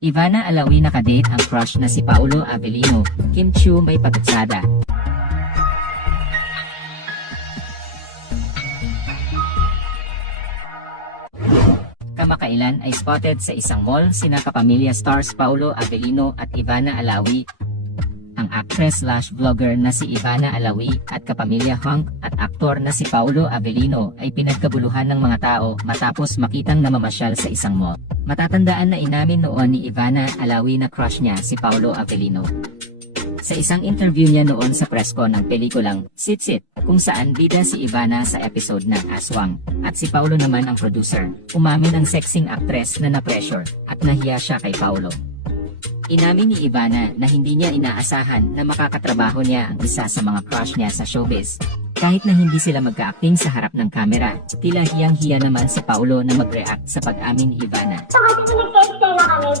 Ivana Alawi nakadate ang crush na si Paolo Avellino, Kim Chiu may patutsada. Kamakailan ay spotted sa isang mall sina kapamilya stars Paolo Avellino at Ivana Alawi. Ang actress/vlogger na si Ivana Alawi at kapamilya Hunk at aktor na si Paolo Avellino ay pinagkabuluhan ng mga tao matapos makitang namamasyal sa isang mall. Matatandaan na inamin noon ni Ivana Alawi na crush niya si Paolo Avellino. Sa isang interview niya noon sa presko ng pelikulang Sit-Sit, kung saan bida si Ivana sa episode ng Aswang, at si Paolo naman ang producer, umamin ang sexing actress na na-pressure at nahiya siya kay Paolo. Inamin ni Ivana na hindi niya inaasahan na makakatrabaho niya ang isa sa mga crush niya sa showbiz. Kahit na hindi sila magka-acting sa harap ng kamera, tila hiyang-hiya naman si Paolo na mag-react sa pag-amin ni Ivana. So kasi nag-text na kami,